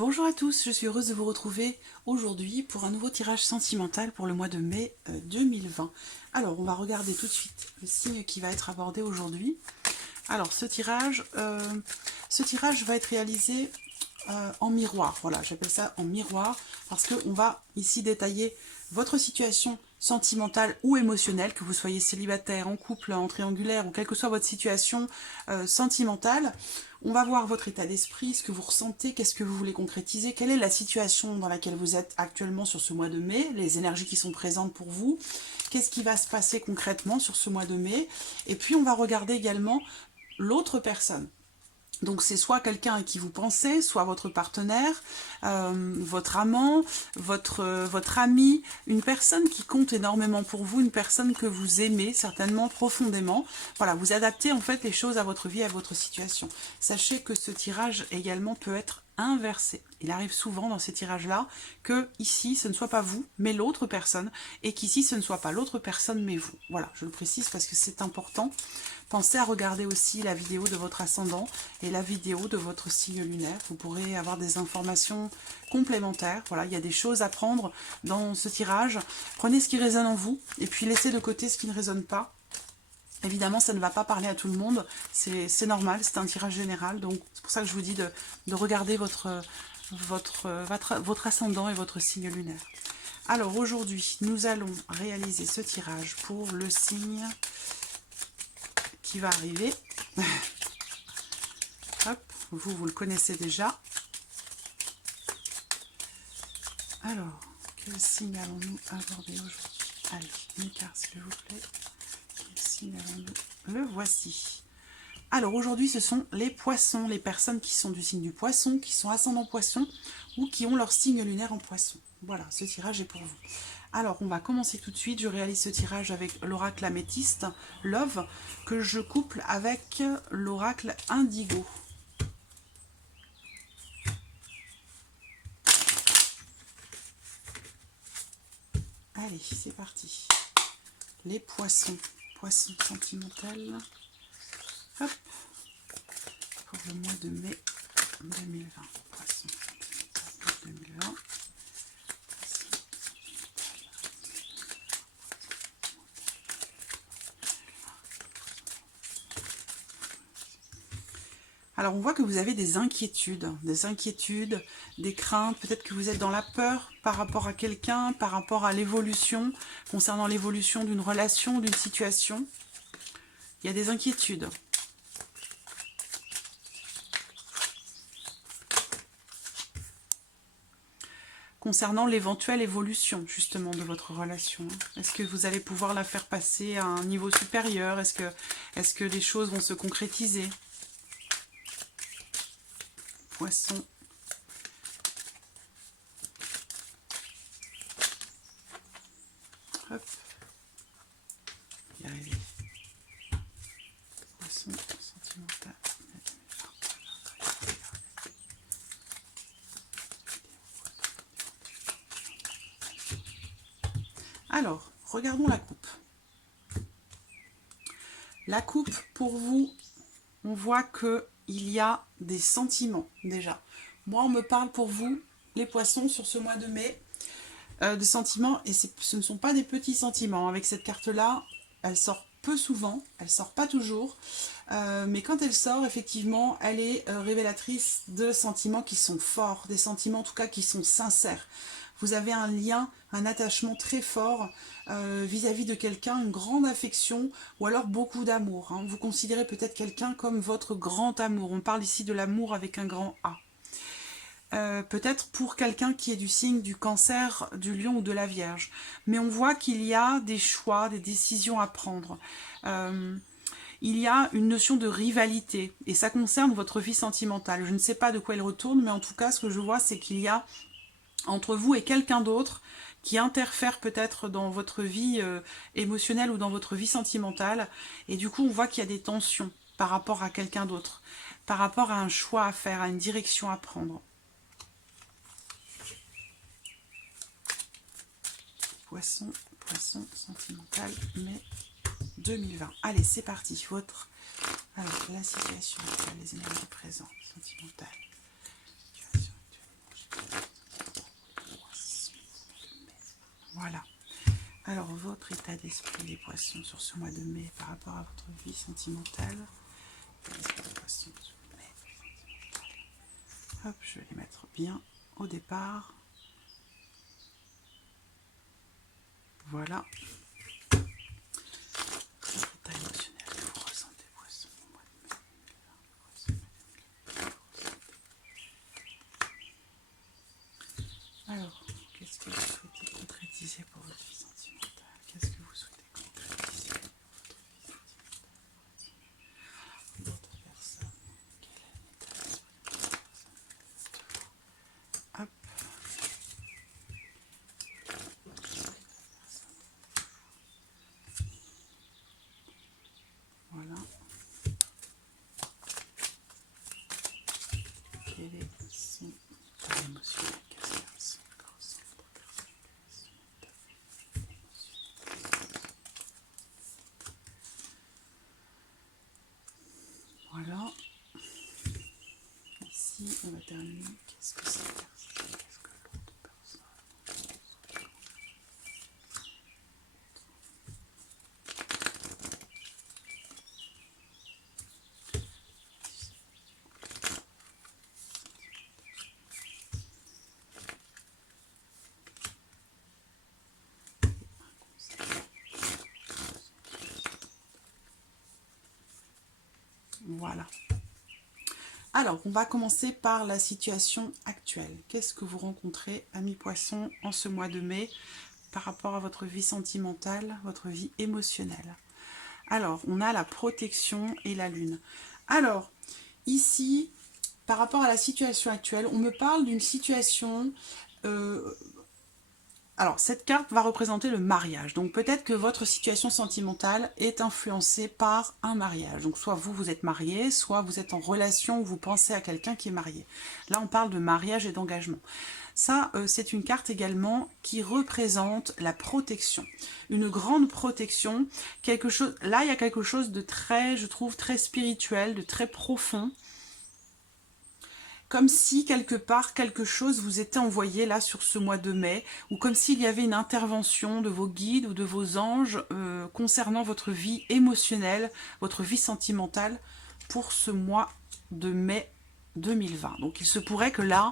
Bonjour à tous, je suis heureuse de vous retrouver aujourd'hui pour un nouveau tirage sentimental pour le mois de mai 2020. Alors, on va regarder tout de suite le signe qui va être abordé aujourd'hui. Alors, ce tirage va être réalisé en miroir. Voilà, j'appelle ça en miroir parce qu'on va ici détailler votre situation sentimentale ou émotionnelle, que vous soyez célibataire, en couple, en triangulaire ou quelle que soit votre situation sentimentale. On va voir votre état d'esprit, ce que vous ressentez, qu'est-ce que vous voulez concrétiser, quelle est la situation dans laquelle vous êtes actuellement sur ce mois de mai, les énergies qui sont présentes pour vous, qu'est-ce qui va se passer concrètement sur ce mois de mai, et puis on va regarder également l'autre personne. Donc c'est soit quelqu'un à qui vous pensez, soit votre partenaire, votre amant, votre ami, une personne qui compte énormément pour vous, une personne que vous aimez certainement profondément. Voilà, vous adaptez en fait les choses à votre vie, à votre situation. Sachez que ce tirage également peut être inversé. Il arrive souvent dans ces tirages-là que ici ce ne soit pas vous, mais l'autre personne, et qu'ici ce ne soit pas l'autre personne, mais vous. Voilà, je le précise parce que c'est important. Pensez à regarder aussi la vidéo de votre ascendant et la vidéo de votre signe lunaire. Vous pourrez avoir des informations complémentaires. Voilà, il y a des choses à prendre dans ce tirage. Prenez ce qui résonne en vous et puis laissez de côté ce qui ne résonne pas. Évidemment, ça ne va pas parler à tout le monde. C'est normal, c'est un tirage général. Donc, c'est pour ça que je vous dis de regarder votre ascendant et votre signe lunaire. Alors, aujourd'hui, nous allons réaliser ce tirage pour le signe qui va arriver. Hop, vous le connaissez déjà. Alors, quel signe allons-nous aborder aujourd'hui? Allez, une carte s'il vous plaît. Quel signe allons-nous? Le voici. Alors aujourd'hui, ce sont les poissons, les personnes qui sont du signe du poisson, qui sont ascendant poisson ou qui ont leur signe lunaire en poisson. Voilà, ce tirage est pour vous. Alors, on va commencer tout de suite. Je réalise ce tirage avec l'oracle améthyste, Love, que je couple avec l'oracle indigo. Allez, c'est parti. Les poissons. Poissons sentimental. Hop. Pour le mois de mai 2020. Poissons sentimental 2020. Alors on voit que vous avez des inquiétudes, des craintes, peut-être que vous êtes dans la peur par rapport à quelqu'un, par rapport à l'évolution, concernant l'évolution d'une relation, d'une situation. Il y a des inquiétudes. Concernant l'éventuelle évolution justement de votre relation. Est-ce que vous allez pouvoir la faire passer à un niveau supérieur? Est-ce que les choses vont se concrétiser? Poisson. Hop. Y arriver. Poisson sentimental. Alors, regardons la coupe. La coupe, pour vous, on voit qu'il y a des sentiments, déjà. Moi, on me parle pour vous, les poissons, sur ce mois de mai, de sentiments, et ce ne sont pas des petits sentiments. Avec cette carte-là, elle sort peu souvent, elle sort pas toujours, mais quand elle sort, effectivement, elle est révélatrice de sentiments qui sont forts, des sentiments en tout cas qui sont sincères. Vous avez un lien, un attachement très fort vis-à-vis de quelqu'un, une grande affection ou alors beaucoup d'amour. Hein. Vous considérez peut-être quelqu'un comme votre grand amour. On parle ici de l'amour avec un grand A. Peut-être pour quelqu'un qui est du signe du Cancer, du Lion ou de la Vierge. Mais on voit qu'il y a des choix, des décisions à prendre. Il y a une notion de rivalité et ça concerne votre vie sentimentale. Je ne sais pas de quoi il retourne, mais en tout cas, ce que je vois, c'est qu'il y a entre vous et quelqu'un d'autre qui interfère peut-être dans votre vie émotionnelle ou dans votre vie sentimentale. Et du coup, on voit qu'il y a des tensions par rapport à quelqu'un d'autre, par rapport à un choix à faire, à une direction à prendre. Poisson sentimental, mai 2020. Allez, c'est parti. Alors, la situation actuelle, les énergies présentes, sentimentales. Situation actuelle, Voilà. Alors, votre état d'esprit, les poissons, sur ce mois de mai, par rapport à votre vie sentimentale. Hop, je vais les mettre bien au départ. Voilà. L'état émotionnel que vous ressentez, poissons, au mois de mai. Alors, qu'est-ce que vous souhaitez concrétiser pour votre vie sentimentale? Qu'est-ce que vous souhaitez concrétiser pour votre vie sentimentale? D'autres personnes, quel est l'état d'esprit de cette personne? Hop. Voilà. Quel est son état émotionnel? Qu'est-ce qu'elle ressent? Que ressent l'autre personne? Quel est son état émotionnel? Voilà. Ici, on va terminer. Qu'est-ce que cette personne? Qu'est-ce que l'autre personne? Voilà. Alors, on va commencer par la situation actuelle. Qu'est-ce que vous rencontrez, amis poissons, en ce mois de mai par rapport à votre vie sentimentale, votre vie émotionnelle? Alors, on a la protection et la lune. Alors, ici, par rapport à la situation actuelle, on me parle d'une situation... Alors, cette carte va représenter le mariage. Donc, peut-être que votre situation sentimentale est influencée par un mariage. Donc, soit vous êtes marié, soit vous êtes en relation ou vous pensez à quelqu'un qui est marié. Là, on parle de mariage et d'engagement. Ça, c'est une carte également qui représente la protection. Une grande protection. Quelque chose. Là, il y a quelque chose de très, je trouve, très spirituel, de très profond. Comme si quelque part quelque chose vous était envoyé là sur ce mois de mai, ou comme s'il y avait une intervention de vos guides ou de vos anges concernant votre vie émotionnelle, votre vie sentimentale pour ce mois de mai 2020. Donc il se pourrait que là,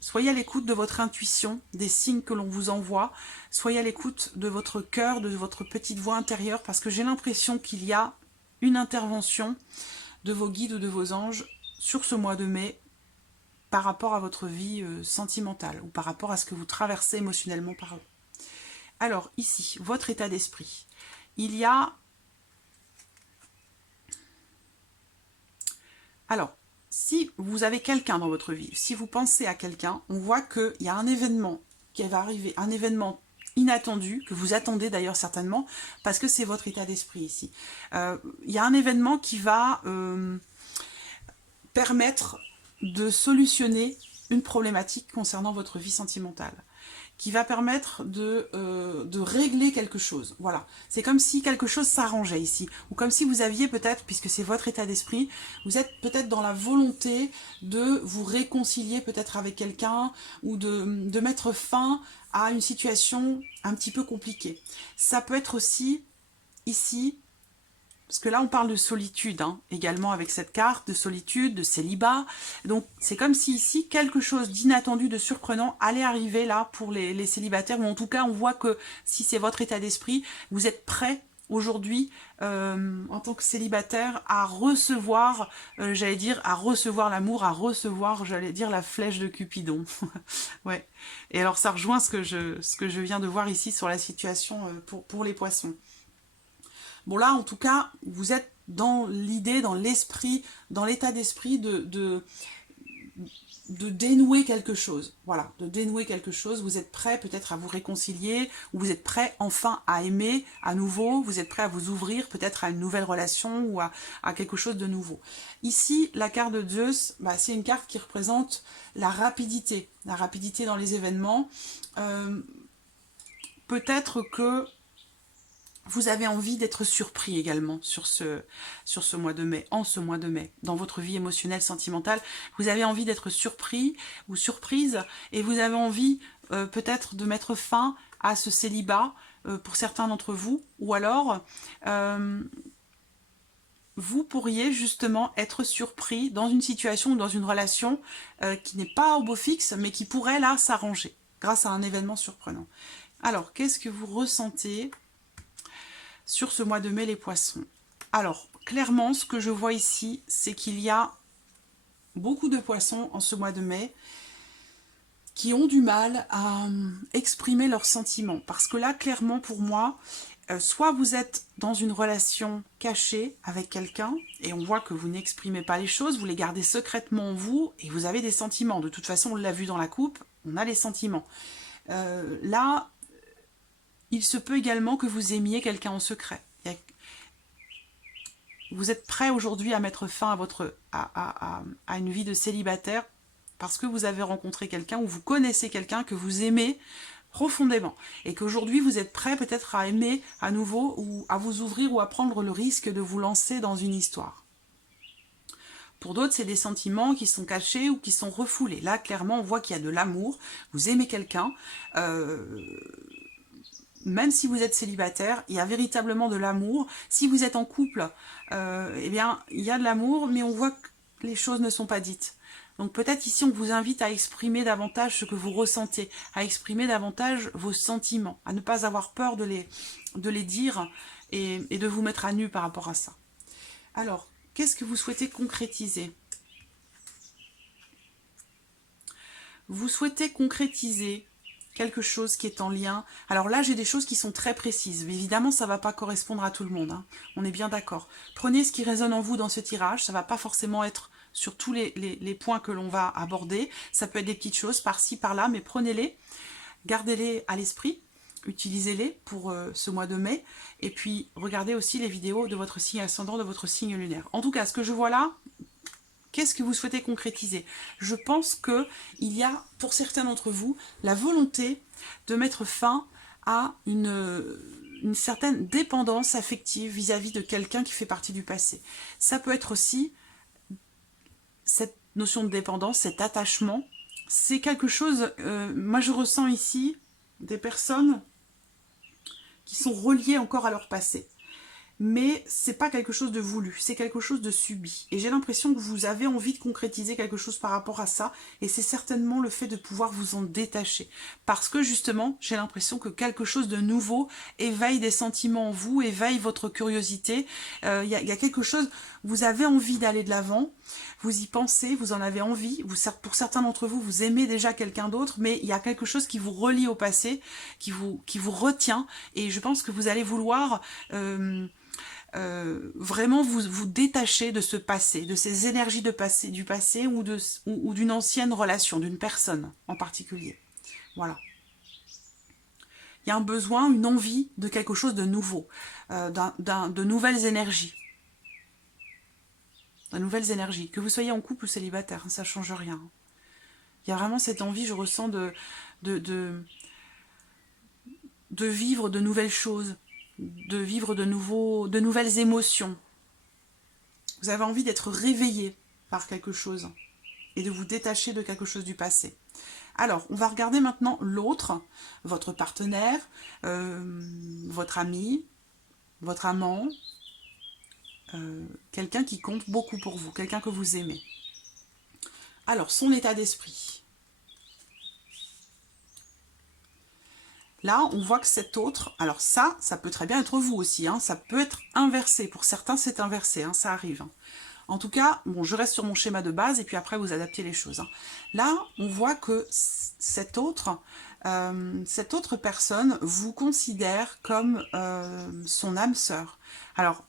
soyez à l'écoute de votre intuition, des signes que l'on vous envoie, soyez à l'écoute de votre cœur, de votre petite voix intérieure, parce que j'ai l'impression qu'il y a une intervention de vos guides ou de vos anges sur ce mois de mai, par rapport à votre vie sentimentale ou par rapport à ce que vous traversez émotionnellement parlant. Alors ici, votre état d'esprit. Il y a... Alors, si vous avez quelqu'un dans votre vie, si vous pensez à quelqu'un, on voit qu'il y a un événement qui va arriver, un événement inattendu, que vous attendez d'ailleurs certainement, parce que c'est votre état d'esprit ici. Il y a un événement qui va permettre de solutionner une problématique concernant votre vie sentimentale, qui va permettre de régler quelque chose. Voilà, c'est comme si quelque chose s'arrangeait ici, ou comme si vous aviez peut-être, puisque c'est votre état d'esprit, vous êtes peut-être dans la volonté de vous réconcilier peut-être avec quelqu'un, ou de mettre fin à une situation un petit peu compliquée. Ça peut être aussi, ici, parce que là, on parle de solitude, hein, également avec cette carte, de solitude, de célibat. Donc, c'est comme si ici, quelque chose d'inattendu, de surprenant allait arriver là pour les célibataires. Ou en tout cas, on voit que si c'est votre état d'esprit, vous êtes prêt aujourd'hui, en tant que célibataire, à recevoir, j'allais dire, à recevoir l'amour, à recevoir, j'allais dire, la flèche de Cupidon. Ouais. Et alors, ça rejoint ce que je viens de voir ici sur la situation pour les poissons. Bon là, en tout cas, vous êtes dans l'idée, dans l'esprit, dans l'état d'esprit de dénouer quelque chose. Voilà, de dénouer quelque chose. Vous êtes prêt peut-être à vous réconcilier, ou vous êtes prêt enfin à aimer à nouveau, vous êtes prêt à vous ouvrir peut-être à une nouvelle relation ou à quelque chose de nouveau. Ici, la carte de Zeus, bah, c'est une carte qui représente la rapidité dans les événements. Peut-être que vous avez envie d'être surpris également sur ce mois de mai, en ce mois de mai, dans votre vie émotionnelle, sentimentale. Vous avez envie d'être surpris ou surprise, et vous avez envie peut-être de mettre fin à ce célibat pour certains d'entre vous, ou alors vous pourriez justement être surpris dans une situation ou dans une relation qui n'est pas au beau fixe, mais qui pourrait là s'arranger grâce à un événement surprenant. Alors, qu'est-ce que vous ressentez sur ce mois de mai, les poissons? Alors, clairement, ce que je vois ici, c'est qu'il y a beaucoup de poissons en ce mois de mai qui ont du mal à exprimer leurs sentiments. Parce que là, clairement, pour moi, soit vous êtes dans une relation cachée avec quelqu'un, et on voit que vous n'exprimez pas les choses, vous les gardez secrètement en vous, et vous avez des sentiments. De toute façon, on l'a vu dans la coupe, on a les sentiments. Là, il se peut également que vous aimiez quelqu'un en secret. Vous êtes prêt aujourd'hui à mettre fin à une vie de célibataire parce que vous avez rencontré quelqu'un ou vous connaissez quelqu'un que vous aimez profondément. Et qu'aujourd'hui, vous êtes prêt peut-être à aimer à nouveau ou à vous ouvrir ou à prendre le risque de vous lancer dans une histoire. Pour d'autres, c'est des sentiments qui sont cachés ou qui sont refoulés. Là, clairement, on voit qu'il y a de l'amour. Vous aimez quelqu'un. Même si vous êtes célibataire, il y a véritablement de l'amour. Si vous êtes en couple, eh bien, il y a de l'amour, mais on voit que les choses ne sont pas dites. Donc peut-être ici, on vous invite à exprimer davantage ce que vous ressentez, à exprimer davantage vos sentiments, à ne pas avoir peur de les dire et de vous mettre à nu par rapport à ça. Alors, qu'est-ce que vous souhaitez concrétiser? Vous souhaitez concrétiser quelque chose qui est en lien. Alors là, j'ai des choses qui sont très précises. Mais évidemment, ça ne va pas correspondre à tout le monde. Hein. On est bien d'accord. Prenez ce qui résonne en vous dans ce tirage. Ça ne va pas forcément être sur tous les points que l'on va aborder. Ça peut être des petites choses par-ci, par-là, mais prenez-les, gardez-les à l'esprit, utilisez-les pour ce mois de mai. Et puis, regardez aussi les vidéos de votre signe ascendant, de votre signe lunaire. En tout cas, ce que je vois là, qu'est-ce que vous souhaitez concrétiser? Je pense qu'il y a, pour certains d'entre vous, la volonté de mettre fin à une certaine dépendance affective vis-à-vis de quelqu'un qui fait partie du passé. Ça peut être aussi cette notion de dépendance, cet attachement. C'est quelque chose, moi je ressens ici des personnes qui sont reliées encore à leur passé. Mais c'est pas quelque chose de voulu, c'est quelque chose de subi. Et j'ai l'impression que vous avez envie de concrétiser quelque chose par rapport à ça, et c'est certainement le fait de pouvoir vous en détacher. Parce que justement, j'ai l'impression que quelque chose de nouveau éveille des sentiments en vous, éveille votre curiosité. Il y a quelque chose, vous avez envie d'aller de l'avant, vous y pensez, vous en avez envie. Pour certains d'entre vous, vous aimez déjà quelqu'un d'autre, mais il y a quelque chose qui vous relie au passé, qui vous retient, et je pense que vous allez vouloir... vraiment vous détacher de ce passé, de ces énergies du passé ou d'une ancienne relation, d'une personne en particulier. Voilà. Il y a un besoin, une envie de quelque chose de nouveau, de nouvelles énergies. De nouvelles énergies. Que vous soyez en couple ou célibataire, ça ne change rien. Il y a vraiment cette envie, je ressens, de vivre de nouvelles choses, de vivre de nouvelles émotions. Vous avez envie d'être réveillé par quelque chose et de vous détacher de quelque chose du passé. Alors, on va regarder maintenant l'autre, votre partenaire, votre ami, votre amant, quelqu'un qui compte beaucoup pour vous, quelqu'un que vous aimez. Alors, son état d'esprit. Là, on voit que cet autre, alors ça peut très bien être vous aussi, hein, ça peut être inversé. Pour certains, c'est inversé, hein, ça arrive. Hein. En tout cas, bon, je reste sur mon schéma de base et puis après, vous adaptez les choses. Hein. Là, on voit que cette autre personne vous considère comme son âme sœur. Alors,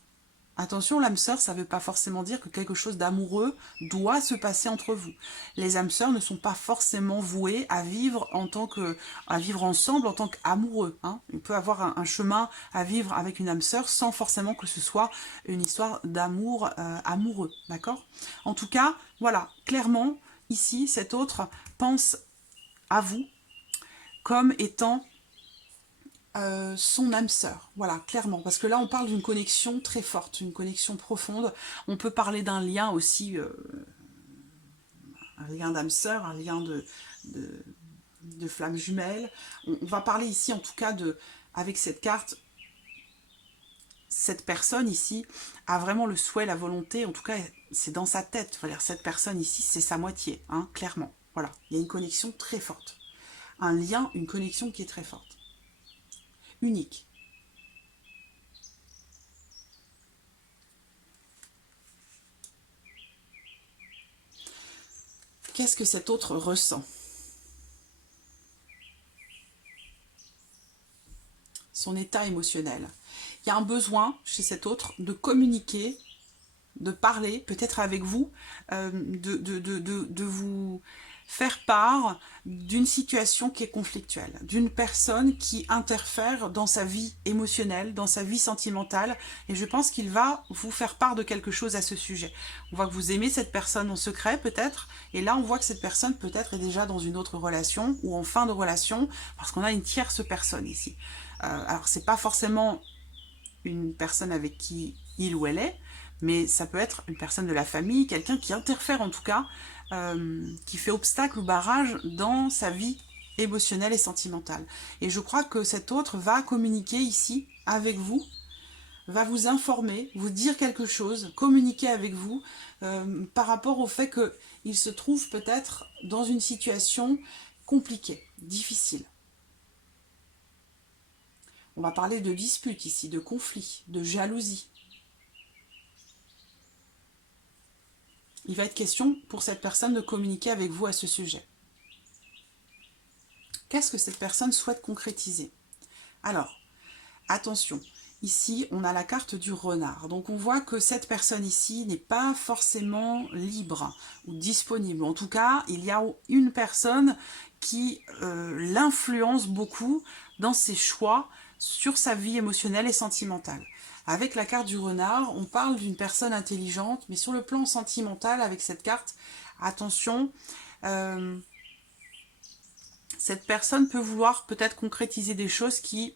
attention, l'âme sœur, ça ne veut pas forcément dire que quelque chose d'amoureux doit se passer entre vous. Les âmes sœurs ne sont pas forcément vouées à vivre ensemble en tant qu'amoureux. Hein. Il peut avoir un chemin à vivre avec une âme sœur sans forcément que ce soit une histoire d'amour amoureux. D'accord? En tout cas, voilà, clairement, ici, cet autre pense à vous comme étant son âme sœur, voilà, clairement, parce que là on parle d'une connexion très forte, une connexion profonde. On peut parler d'un lien aussi, un lien d'âme sœur, un lien de flammes jumelles. On va parler ici en tout cas avec cette carte, cette personne ici a vraiment le souhait, la volonté, en tout cas c'est dans sa tête. Enfin, cette personne ici, c'est sa moitié, hein, clairement. Voilà, il y a une connexion très forte. Un lien, une connexion qui est très forte. Unique. Qu'est-ce que cet autre ressent? Son état émotionnel. Il y a un besoin chez cet autre de communiquer, de parler, peut-être avec vous, de vous faire part d'une situation qui est conflictuelle, d'une personne qui interfère dans sa vie émotionnelle, dans sa vie sentimentale, et je pense qu'il va vous faire part de quelque chose à ce sujet. On voit que vous aimez cette personne en secret peut-être, et là on voit que cette personne peut-être est déjà dans une autre relation, ou en fin de relation, parce qu'on a une tierce personne ici. Alors c'est pas forcément une personne avec qui il ou elle est, mais ça peut être une personne de la famille, quelqu'un qui interfère en tout cas, qui fait obstacle ou barrage dans sa vie émotionnelle et sentimentale. Et je crois que cet autre va communiquer ici avec vous, va vous informer, vous dire quelque chose, communiquer avec vous par rapport au fait qu'il se trouve peut-être dans une situation compliquée, difficile. On va parler de dispute ici, de conflit, de jalousie. Il va être question pour cette personne de communiquer avec vous à ce sujet. Qu'est-ce que cette personne souhaite concrétiser? Alors, attention, ici on a la carte du renard. Donc on voit que cette personne ici n'est pas forcément libre ou disponible. En tout cas, il y a une personne qui l'influence beaucoup dans ses choix sur sa vie émotionnelle et sentimentale. Avec la carte du renard, on parle d'une personne intelligente, mais sur le plan sentimental, avec cette carte, attention, cette personne peut vouloir peut-être concrétiser des choses qui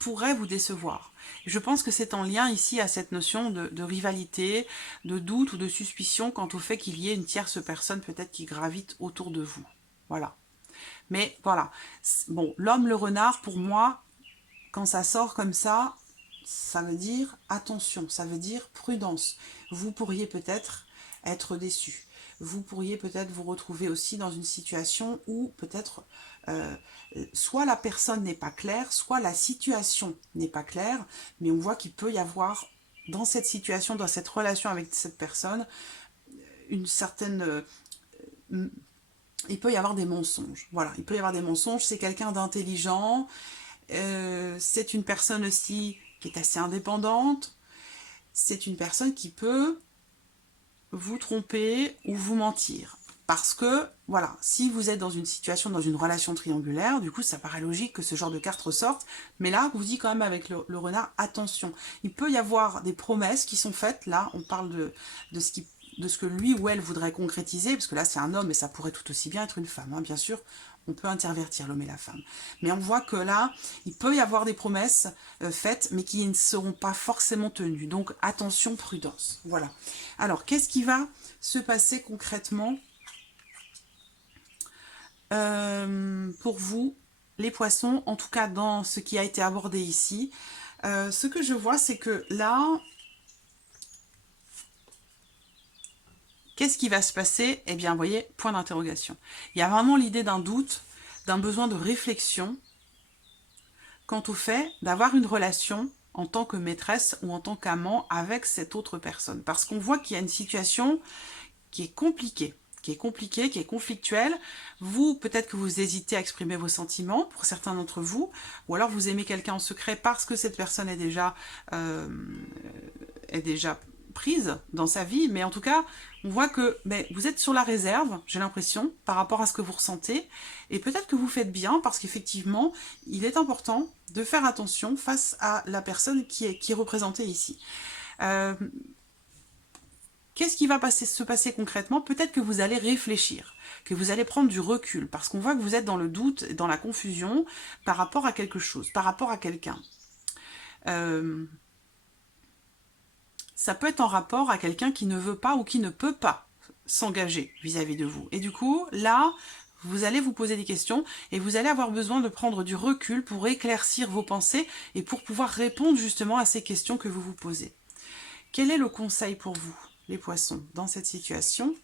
pourraient vous décevoir. Je pense que c'est en lien ici à cette notion de rivalité, de doute ou de suspicion quant au fait qu'il y ait une tierce personne peut-être qui gravite autour de vous. Voilà. Mais voilà. Bon, l'homme, le renard, pour moi, quand ça sort comme ça veut dire attention, ça veut dire prudence. Vous pourriez peut-être être déçu. Vous pourriez peut-être vous retrouver aussi dans une situation où peut-être soit la personne n'est pas claire, soit la situation n'est pas claire, mais on voit qu'il peut y avoir dans cette situation, dans cette relation avec cette personne, une certaine... il peut y avoir des mensonges. Voilà, il peut y avoir des mensonges. C'est quelqu'un d'intelligent. C'est une personne aussi qui est assez indépendante. C'est une personne qui peut vous tromper ou vous mentir. Parce que, voilà, si vous êtes dans une situation, dans une relation triangulaire, du coup, ça paraît logique que ce genre de carte ressorte. Mais là, vous dit quand même avec le renard, attention. Il peut y avoir des promesses qui sont faites. Là, on parle de ce que lui ou elle voudrait concrétiser, parce que là, c'est un homme, et ça pourrait tout aussi bien être une femme, hein, bien sûr. On peut intervertir l'homme et la femme. Mais on voit que là, il peut y avoir des promesses faites, mais qui ne seront pas forcément tenues. Donc, attention, prudence. Voilà. Alors, qu'est-ce qui va se passer concrètement pour vous, les poissons, en tout cas dans ce qui a été abordé ici? Ce que je vois, c'est que là, qu'est-ce qui va se passer? Eh bien, vous voyez, point d'interrogation. Il y a vraiment l'idée d'un doute, d'un besoin de réflexion quant au fait d'avoir une relation en tant que maîtresse ou en tant qu'amant avec cette autre personne. Parce qu'on voit qu'il y a une situation qui est compliquée, qui est conflictuelle. Vous, peut-être que vous hésitez à exprimer vos sentiments, pour certains d'entre vous, ou alors vous aimez quelqu'un en secret parce que cette personne est déjà prise dans sa vie, mais en tout cas, on voit que vous êtes sur la réserve, j'ai l'impression, par rapport à ce que vous ressentez, et peut-être que vous faites bien, parce qu'effectivement, il est important de faire attention face à la personne qui est représentée ici. Qu'est-ce qui va se passer concrètement? Peut-être que vous allez réfléchir, que vous allez prendre du recul, parce qu'on voit que vous êtes dans le doute, dans la confusion, par rapport à quelque chose, par rapport à quelqu'un. Ça peut être en rapport à quelqu'un qui ne veut pas ou qui ne peut pas s'engager vis-à-vis de vous. Et du coup, là, Vous allez vous poser des questions et vous allez avoir besoin de prendre du recul pour éclaircir vos pensées et pour pouvoir répondre justement à ces questions que vous vous posez. Quel est le conseil pour vous, les poissons, dans cette situation?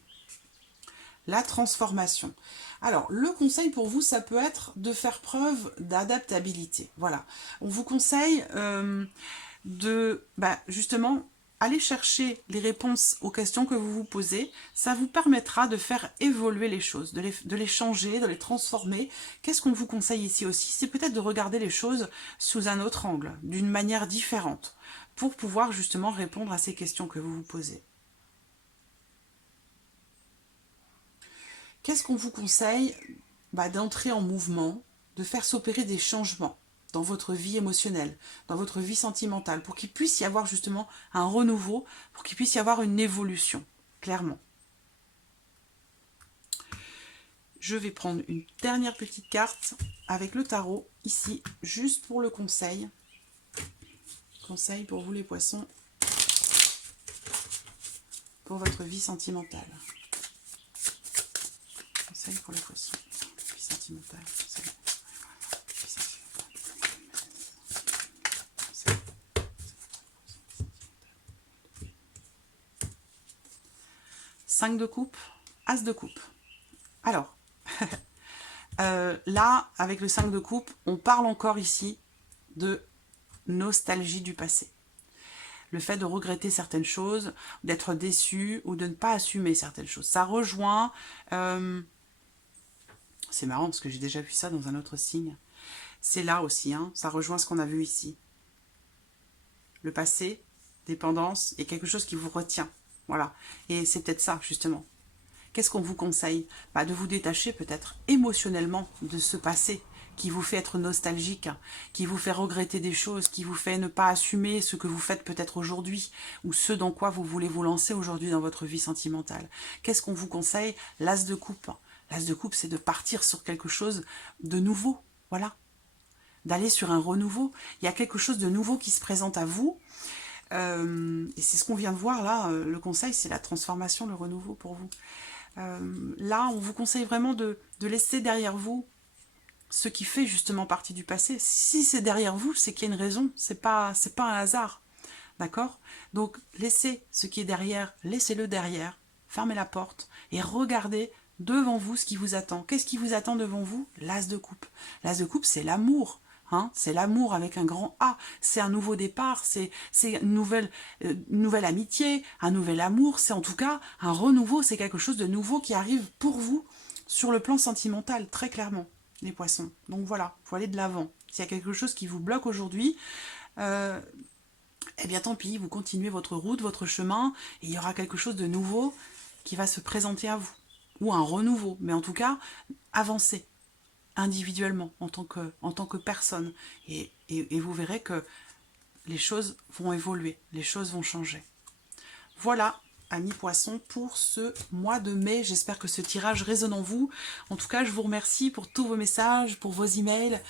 La transformation. Alors, le conseil pour vous, ça peut être de faire preuve d'adaptabilité. Voilà. On vous conseille de, justement, aller chercher les réponses aux questions que vous vous posez. Ça vous permettra de faire évoluer les choses, de les changer, de les transformer. Qu'est-ce qu'on vous conseille ici aussi? C'est peut-être de regarder les choses sous un autre angle, d'une manière différente, pour pouvoir justement répondre à ces questions que vous vous posez. Qu'est-ce qu'on vous conseille? D'entrer en mouvement, de faire s'opérer des changements dans votre vie émotionnelle, dans votre vie sentimentale, pour qu'il puisse y avoir justement un renouveau, pour qu'il puisse y avoir une évolution, clairement. Je vais prendre une dernière petite carte avec le tarot, ici, juste pour le conseil. Conseil pour vous les poissons, pour votre vie sentimentale. Conseil pour les poissons, vie sentimentale. Conseil. 5 de coupe, as de coupe. Alors, là, avec le 5 de coupe, on parle encore ici de nostalgie du passé. Le fait de regretter certaines choses, d'être déçu ou de ne pas assumer certaines choses. Ça rejoint... c'est marrant parce que j'ai déjà vu ça dans un autre signe. C'est là aussi, hein, ça rejoint ce qu'on a vu ici. Le passé, dépendance, et quelque chose qui vous retient. Voilà. Et c'est peut-être ça, justement. Qu'est-ce qu'on vous conseille? De vous détacher peut-être émotionnellement de ce passé qui vous fait être nostalgique, qui vous fait regretter des choses, qui vous fait ne pas assumer ce que vous faites peut-être aujourd'hui, ou ce dans quoi vous voulez vous lancer aujourd'hui dans votre vie sentimentale. Qu'est-ce qu'on vous conseille? L'as de coupe. L'as de coupe, c'est de partir sur quelque chose de nouveau. Voilà. D'aller sur un renouveau. Il y a quelque chose de nouveau qui se présente à vous. Et c'est ce qu'on vient de voir là. Le conseil, c'est la transformation, le renouveau pour vous. Là, on vous conseille vraiment de laisser derrière vous ce qui fait justement partie du passé. Si c'est derrière vous, c'est qu'il y a une raison. C'est pas un hasard. D'accord? Donc, laissez ce qui est derrière, laissez-le derrière. Fermez la porte et regardez devant vous ce qui vous attend. Qu'est-ce qui vous attend devant vous? L'as de coupe. L'as de coupe, c'est l'amour. Hein, c'est l'amour avec un grand A, c'est un nouveau départ, c'est une nouvelle amitié, un nouvel amour, c'est en tout cas un renouveau, c'est quelque chose de nouveau qui arrive pour vous sur le plan sentimental, très clairement, les poissons. Donc voilà, il faut aller de l'avant. S'il y a quelque chose qui vous bloque aujourd'hui, eh bien tant pis, vous continuez votre route, votre chemin, et il y aura quelque chose de nouveau qui va se présenter à vous, ou un renouveau, mais en tout cas, avancez. Individuellement, en tant que personne. Et vous verrez que les choses vont évoluer, les choses vont changer. Voilà, amis poissons, pour ce mois de mai. J'espère que ce tirage résonne en vous. En tout cas, je vous remercie pour tous vos messages, pour vos emails,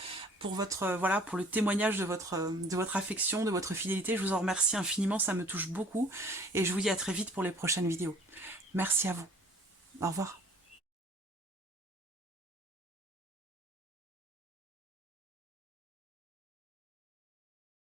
pour pour le témoignage de votre affection, de votre fidélité. Je vous en remercie infiniment, ça me touche beaucoup. Et je vous dis à très vite pour les prochaines vidéos. Merci à vous. Au revoir.